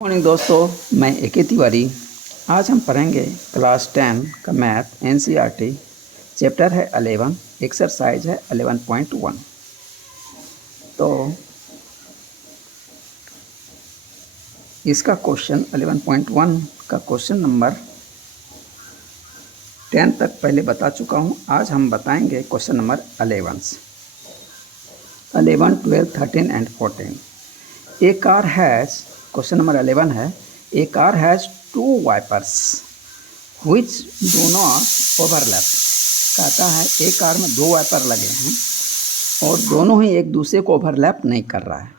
Morning दोस्तों, मैं ए के तिवारी। आज हम पढ़ेंगे क्लास 10 का मैथ एनसीईआरटी। चैप्टर है 11, एक्सरसाइज है 11.1। तो इसका क्वेश्चन 11.1 का क्वेश्चन नंबर 10 तक पहले बता चुका हूँ। आज हम बताएंगे question number 11, 12, 13 and 14। A car has, question number 11 है, a car has 2 wipers which do not overlap। कहता है एक कार में 2 वाइपर लगे हैं और दोनों ही एक दूसरे को ओवरलैप नहीं कर रहा है।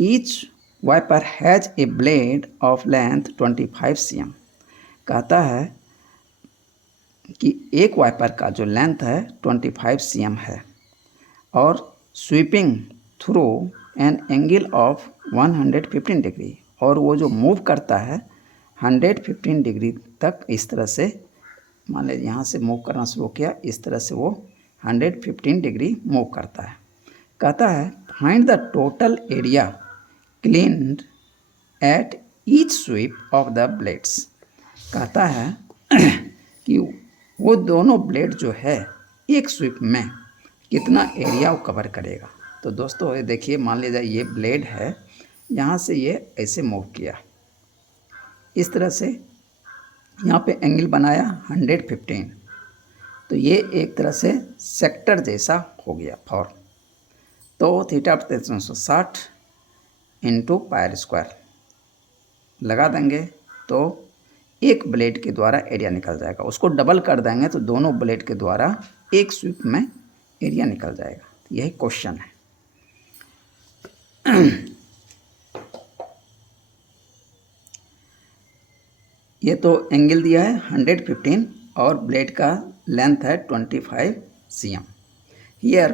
Each wiper has a blade of length 25 cm। कहता है कि एक वाइपर का जो लेंथ है 25 cm है और sweeping through an angle of 115 degree, और वो जो मूव करता है 115 डिग्री तक। इस तरह से मान लीजिए यहाँ से मूव करना शुरू किया, इस तरह से वो 115 डिग्री मूव करता है। कहता है find the total area cleaned at each sweep of the blades. कहता है कि वो दोनों ब्लेड जो है एक स्वीप में कितना एरिया वो कवर करेगा। तो दोस्तों ये देखिए, मान लीजिए ये ब्लेड है, यहाँ से ये ऐसे मूव किया, इस तरह से यहाँ पे एंगल बनाया 115। तो ये एक तरह से सेक्टर जैसा हो गया फॉर्म। तो थीटा 360 इंटू पायर स्क्वायर लगा देंगे तो एक ब्लेड के द्वारा एरिया निकल जाएगा। उसको डबल कर देंगे तो दोनों ब्लेड के द्वारा एक स्वीप में एरिया निकल जाएगा। यही क्वेश्चन है। ये तो एंगल दिया है 115 और ब्लेड का लेंथ है 25 cm। Here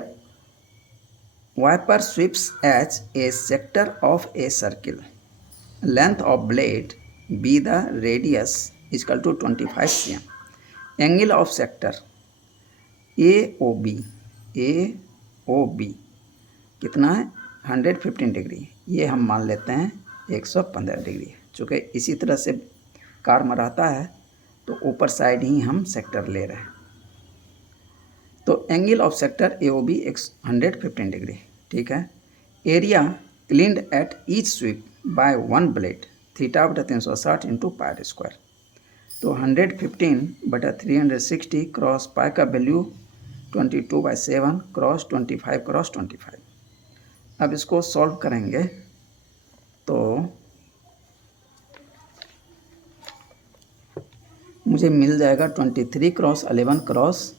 wiper sweeps as a sector of a circle, length of blade be the radius equal to 25 cm। Angle of sector A O B कितना है 115 डिग्री, ये हम मान लेते हैं 115 डिग्री। चूँकि इसी तरह से कार में रहता है तो ऊपर साइड ही हम सेक्टर ले रहे हैं। तो angle of sector A O B 115 degree, ठीक है। Area cleaned at each sweep by one blade, theta बटा 360 इंटू पायर स्क्वायर। तो 115 बटा 360 क्रॉस पाई का वैल्यू 22/7 क्रॉस 25 क्रॉस 25। अब इसको सॉल्व करेंगे तो मुझे मिल जाएगा 23 cross 11 cross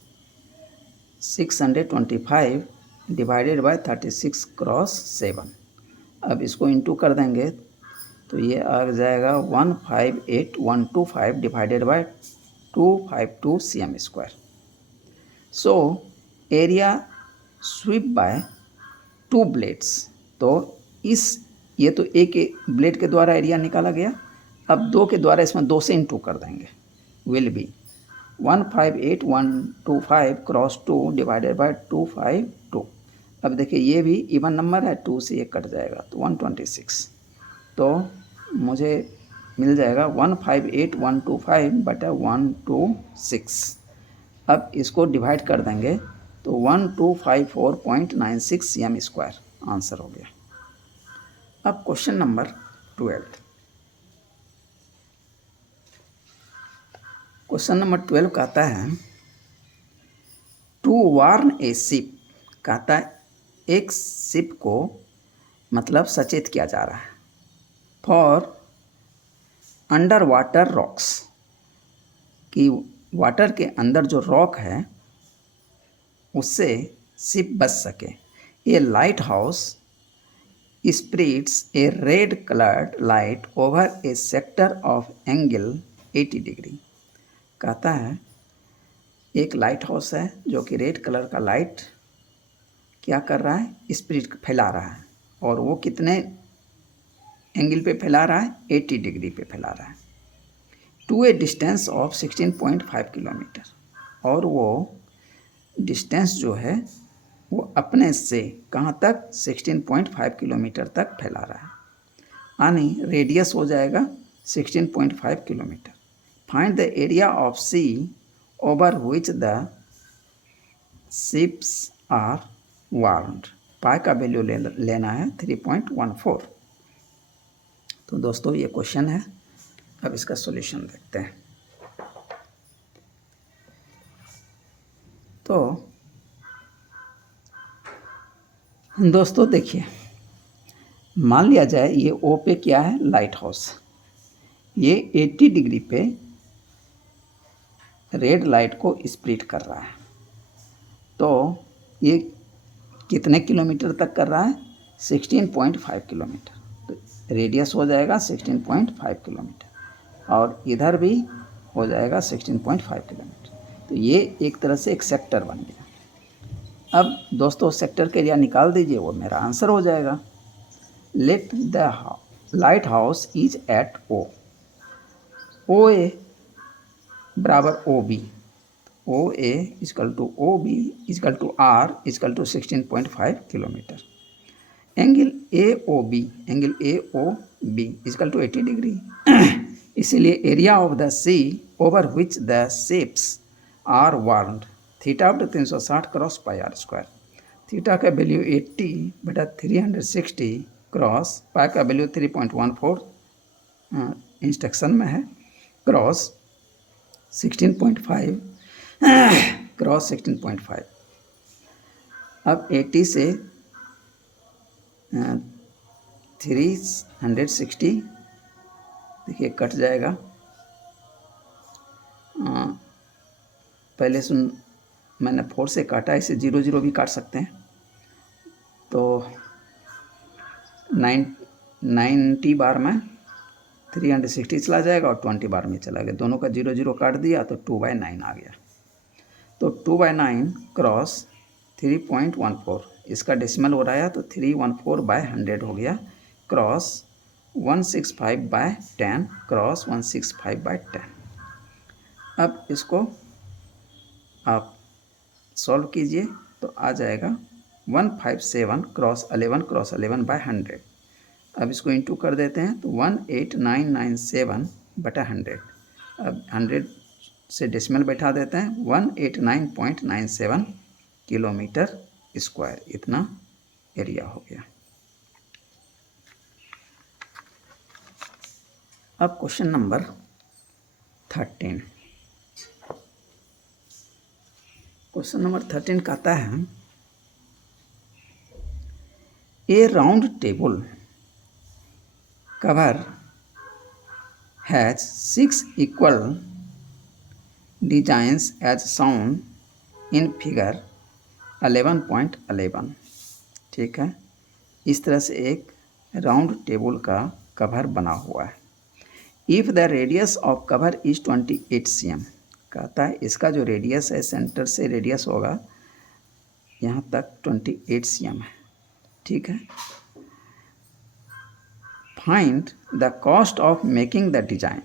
625 divided by 36 cross 7। अब इसको इंटू कर देंगे तो ये आ जाएगा 158125 divided by 252 cm square. So area sweep by 2 blades. तो ये तो एक ब्लेड के द्वारा एरिया निकाला गया। अब 2 के द्वारा इसमें 2 से इंटू कर देंगे, will be 158125 cross 2 divided by 252। अब देखिए ये भी इवन नंबर है, 2 से ये कट जाएगा तो 126। तो मुझे मिल जाएगा 158125 बटा 126। अब इसको डिवाइड कर देंगे तो 1254.96 cm स्क्वायर आंसर हो गया। अब क्वेश्चन नंबर 12। क्वेश्चन नंबर 12 कहता है टू वार्न ए शिप। कहता है एक शिप को मतलब सचेत किया जा रहा है फॉर अंडर वाटर रॉक्स, कि वाटर के अंदर जो रॉक है उससे शिप बच सके। A light house spreads a red coloured light over a sector of angle 80 degree. कहता है एक लाइट हाउस है जो कि रेड कलर का लाइट क्या कर रहा है, स्प्रेड फैला रहा है, और वो कितने एंगल पे फैला रहा है, 80 डिग्री पे फैला रहा है, to a distance of 16.5 kilometre. और वो डिस्टेंस जो है वो अपने से कहाँ तक 16.5 किलोमीटर तक फैला रहा है। यानी रेडियस हो जाएगा 16.5 kilometre. Find the area of sea over which the ships are warned. Pi का वैल्यू लेना है 3.14। तो दोस्तों ये क्वेश्चन है, अब इसका सॉल्यूशन देखते हैं। तो दोस्तों देखिए, मान लिया जाए ये ओ पे क्या है, लाइट हाउस, ये 80 डिग्री पे रेड लाइट को स्प्लिट कर रहा है। तो ये कितने किलोमीटर तक कर रहा है, 16.5 किलोमीटर। तो रेडियस हो जाएगा 16.5 किलोमीटर और इधर भी हो जाएगा 16.5 किलोमीटर। तो ये एक तरह से एक सेक्टर बन गया। अब दोस्तों सेक्टर के एरिया निकाल दीजिए, वो मेरा आंसर हो जाएगा। Let the light house is at O, O A बराबर O B, O A equal to O B equal to R equal to 16.5 kilometre. Angle A O B equal to 80 degree. इसीलिए area of the sea over which the ships are warned, theta बटा 360 cross pi R square. Theta का value 80 बटा 360 cross पाई का value 3.14 instruction में है, cross 16.5 cross 16.5। अब 80 से 360 देखिए कट जाएगा। पहले मैंने 4 से काटा, इसे 0 0 भी काट सकते हैं। तो 90 बार में 360 चला जाएगा और 20 बार में चला गया, दोनों का 0 0 काट दिया तो 2/9 आ गया। तो 2/9 क्रॉस 3.14, इसका डेसिमल हो रहा है तो 314/100 हो गया, क्रॉस 165/10 क्रॉस 165/10। अब इसको आप सॉल्व कीजिए तो आ जाएगा 157 क्रॉस 11/100। अब इसको इंटू कर देते हैं तो 18997/100। अब 100 से डेसिमल बैठा देते हैं, 189.97 किलोमीटर स्क्वायर, इतना एरिया हो गया। अब क्वेश्चन नंबर 13। क्वेश्चन नंबर 13 कहता है, A round table cover has 6 equal designs as shown in figure 11.11। ठीक है, इस तरह से एक राउंड टेबल का कवर बना हुआ है। If the radius of cover is 28 cm, कहता है इसका जो रेडियस है, सेंटर से रेडियस होगा यहाँ तक 28 cm है। ठीक है, find the cost of making the design.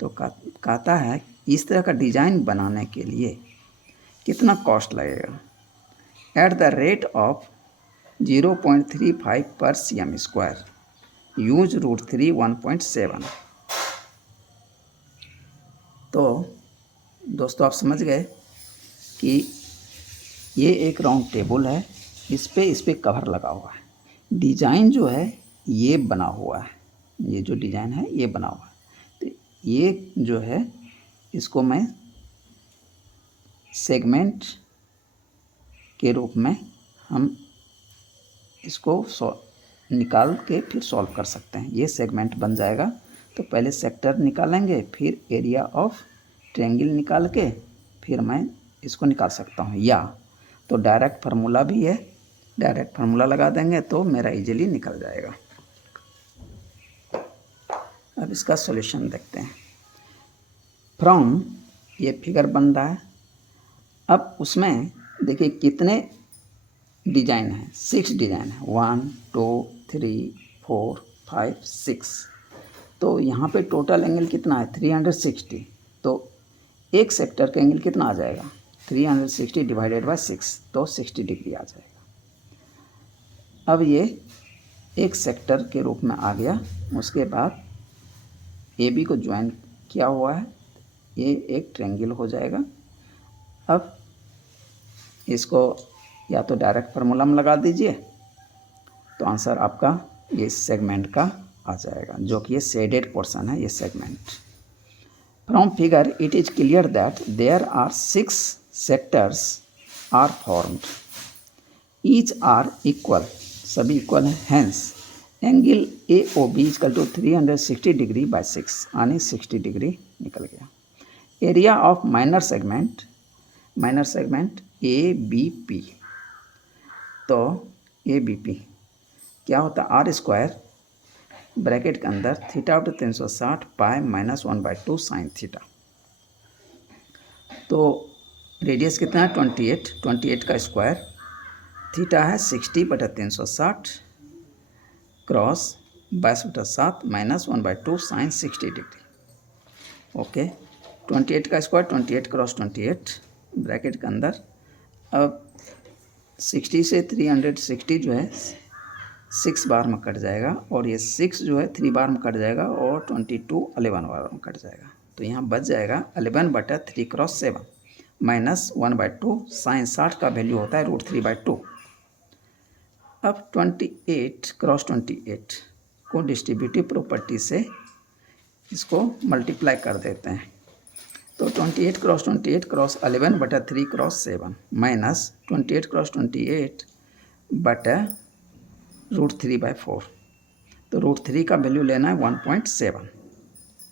तो कहता है इस तरह का डिज़ाइन बनाने के लिए कितना कॉस्ट लगेगा, एट द रेट ऑफ 0.35 पर cm स्क्वायर, यूज √3 1.7। तो दोस्तों आप समझ गए कि ये एक राउंड टेबल है, इस पे कवर लगा हुआ है, डिज़ाइन जो है ये बना हुआ है, ये जो डिज़ाइन है ये बना हुआ है। तो ये जो है इसको मैं सेगमेंट के रूप में हम इसको निकाल के फिर सॉल्व कर सकते हैं। ये सेगमेंट बन जाएगा, तो पहले सेक्टर निकालेंगे, फिर एरिया ऑफ ट्रायंगल निकाल के फिर मैं इसको निकाल सकता हूँ, या तो डायरेक्ट फार्मूला भी है, डायरेक्ट फार्मूला लगा देंगे तो मेरा इजीली निकल जाएगा। अब इसका सॉल्यूशन देखते हैं। फ्रॉम ये फिगर बन रहा है, अब उसमें देखिए कितने डिज़ाइन है, 6 डिज़ाइन है, 1 2 3 4 5 6। तो यहाँ पे टोटल एंगल कितना है 360। तो एक सेक्टर का एंगल कितना आ जाएगा 360 डिवाइडेड बाय 6, तो 60 डिग्री आ जाएगा। अब ये एक सेक्टर के रूप में आ गया। उसके बाद ए बी को ज्वाइन किया हुआ है, ये एक ट्रायंगल हो जाएगा। अब इसको या तो डायरेक्ट फार्मूला में लगा दीजिए तो आंसर आपका ये सेगमेंट का आ जाएगा, जो कि ये शेडेड पोर्शन है, ये segment. From figure it is clear that there are 6 sectors are formed, each are equal, सभी इक्वल हैं। Hence angle A O B equal to 360 degree by 6, यानी 60 डिग्री निकल गया। Area of minor segment A B P, तो A B P क्या होता है, are square bracket के अंदर थीटा बटे 360 पाई माइनस 1/2 साइन थीटा। तो रेडियस कितना है 28 का स्क्वायर, थीटा है 60/360 cross 22/7 minus 1/2 sine 60 degree. Okay, 28 का स्क्वायर 28 क्रॉस 28 ब्रैकेट के अंदर। अब 60 से 360 जो है 6 बार में कट जाएगा, और ये 6 जो है 3 बार में कट जाएगा, और 22 11 बार में कट जाएगा। तो यहाँ बच जाएगा 11/3 क्रॉस 7 माइनस 1/2 साइन 60 का वैल्यू होता है √3/2। अब 28 क्रॉस 28 को डिस्ट्रीब्यूटिव प्रॉपर्टी से इसको मल्टीप्लाई कर देते हैं। तो 28 क्रॉस 11/3 क्रॉस 7 माइनस 28 क्रॉस 28 बटा √3/4। तो √3 का वैल्यू लेना है 1.7,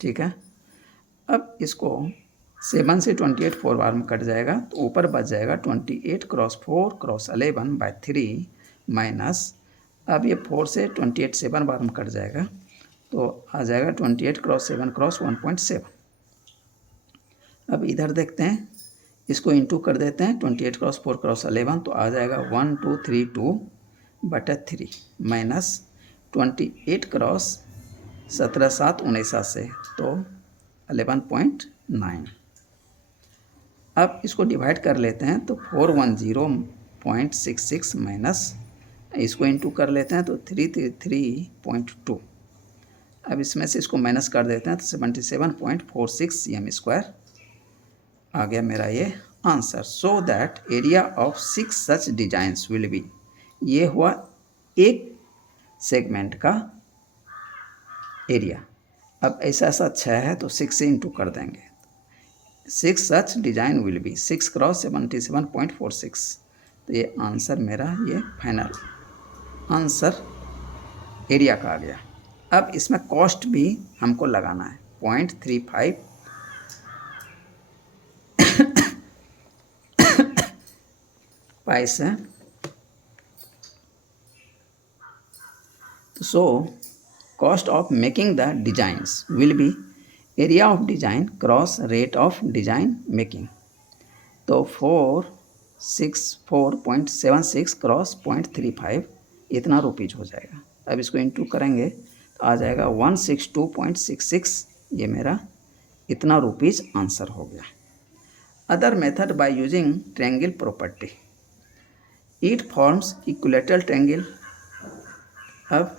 ठीक है। अब इसको 7 से 28 4 बार में कट जाएगा, तो ऊपर बच जाएगा 28 क्रॉस 4 क्रॉस 11/3 माइनस, अब ये 4 से 28 7 बार में कट जाएगा, तो आ जाएगा 28 क्रॉस 7 क्रॉस 1.7। अब इधर देखते हैं, इसको इंटू कर देते हैं, 28 क्रॉस 4 क्रॉस 11, तो आ जाएगा 1232/3 माइनस 28 क्रॉस 17 7 19 से, तो 11.9। अब इसको डिवाइड कर लेते हैं, तो 410.66 माइनस, इसको इंटू कर लेते हैं तो 333.2। अब इसमें से इसको माइनस कर देते हैं तो 77.46 cm² आ गया मेरा ये answer. So that area of 6 such designs will be, ये हुआ एक सेगमेंट का एरिया। अब ऐसा 6 है तो 6 से इंटू कर देंगे, 6 सच डिजाइन विल बी 6 क्रॉस 77.46। तो ये आंसर मेरा ये फाइनल आंसर एरिया का आ गया। अब इसमें कॉस्ट भी हमको लगाना है 0.35 पैसे। तो so cost of making the designs will be area of design cross rate of design making. तो 464.76 क्रॉस 0.35 इतना रुपीज़ हो जाएगा। अब इसको इंटू करेंगे तो आ जाएगा 162.66, ये मेरा इतना रुपीज़ आंसर हो गया। Other method by using triangle property, it forms equilateral triangle. अब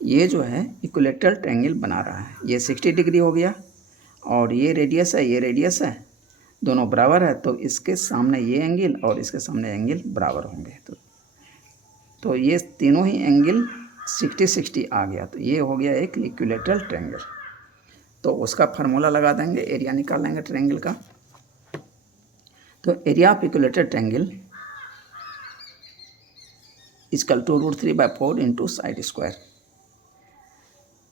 ये जो है इक्विलेटरल ट्रायंगल बना रहा है, ये 60 डिग्री हो गया, और ये रेडियस है, ये रेडियस है, दोनों बराबर है, तो इसके सामने ये एंगल और इसके सामने एंगल बराबर होंगे। तो ये तीनों ही एंगल 60-60 आ गया, तो ये हो गया एक इक्विलेटरल ट्रायंगल। तो उसका फार्मूला लगा देंगे, एरिया निकालेंगे ट्रायंगल का। तो area of equilateral triangle equal to √3/4 into side square.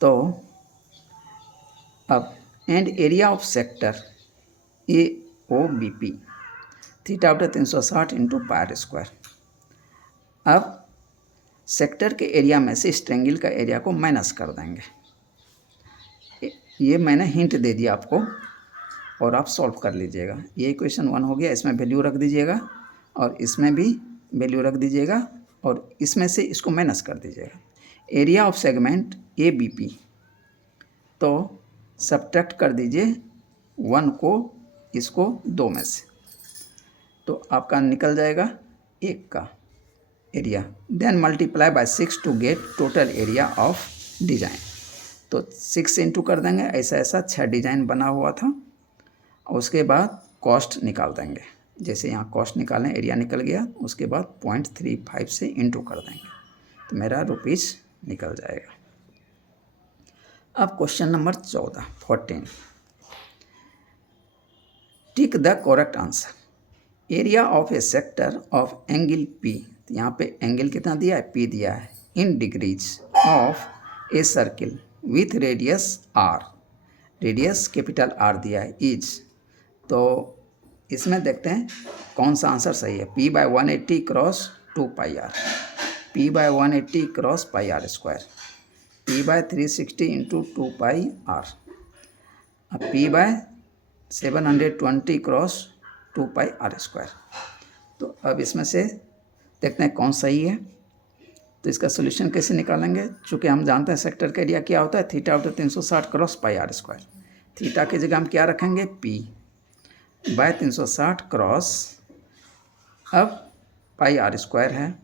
तो अब and area of sector A O B P theta बटे 360 इंटू पायर स्क्वायर। अब सेक्टर के एरिया में से इस ट्रायंगल का एरिया को माइनस कर देंगे। ये मैंने हिंट दे दिया आपको, और आप सॉल्व कर लीजिएगा। ये इक्वेशन 1 हो गया, इसमें वैल्यू रख दीजिएगा, और इसमें भी वैल्यू रख दीजिएगा, और इसमें से इसको माइनस कर दीजिएगा। Area of segment A B P, तो सब्ट्रैक्ट कर दीजिए 1 को इसको 2 में से, तो आपका निकल जाएगा 1 का। Area, then multiply by 6 to get total area of design. तो 6 इंटू कर देंगे, ऐसा ऐसा 6 डिज़ाइन बना हुआ था, और उसके बाद कॉस्ट निकाल देंगे। जैसे यहाँ कॉस्ट निकालें, एरिया निकल गया, उसके बाद 0.35 से इंटू कर देंगे तो मेरा रुपीज़ निकल जाएगा। अब question number 14 tick the correct answer. Area of A sector of angle P, तो यहाँ पे एंगल कितना दिया है, पी दिया है, in degrees of a circle with radius R, radius capital R दिया है, इज। तो इसमें देखते हैं कौन सा आंसर सही है। P by 180 cross 2 pi R, P by 180 cross pi R square, P by 360 into 2 pi R, अब P by 720 cross 2 pi R square. तो अब इसमें से देखते हैं कौन सही है। तो इसका सोल्यूशन कैसे निकालेंगे, चूँकि हम जानते हैं सेक्टर का एरिया क्या होता है, थीटा होता है 360 cross pi R square. Theta की जगह हम क्या रखेंगे, P बाय 360 क्रॉस, अब पाई आर स्क्वायर है,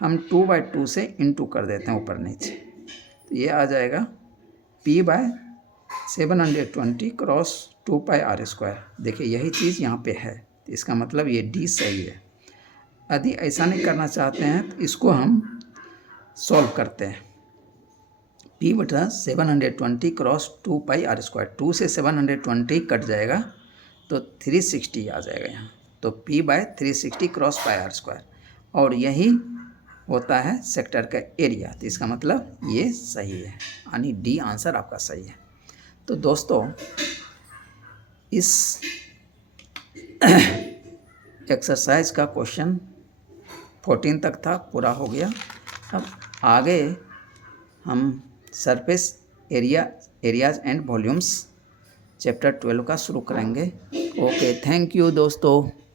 हम 2/2 से इंटू कर देते हैं ऊपर नीचे, तो ये आ जाएगा P by 720 cross 2 pi R square. देखिए यही चीज़ यहाँ पे है, तो इसका मतलब ये D सही है। यदि ऐसा नहीं करना चाहते हैं तो इसको हम सॉल्व करते हैं। P बटा 720 क्रॉस 2 पाई आर स्क्वायर, 2 से 720 कट जाएगा तो 360 आ जाएगा यहाँ, तो P by 360 cross pi R square, और यही होता है सेक्टर का एरिया। तो इसका मतलब ये सही है, यानी D आंसर आपका सही है। तो दोस्तों इस एक्सरसाइज का क्वेश्चन 14 तक था, पूरा हो गया। अब आगे हम surface areas and volumes chapter 12 का शुरू करेंगे। ओके, थैंक यू दोस्तों।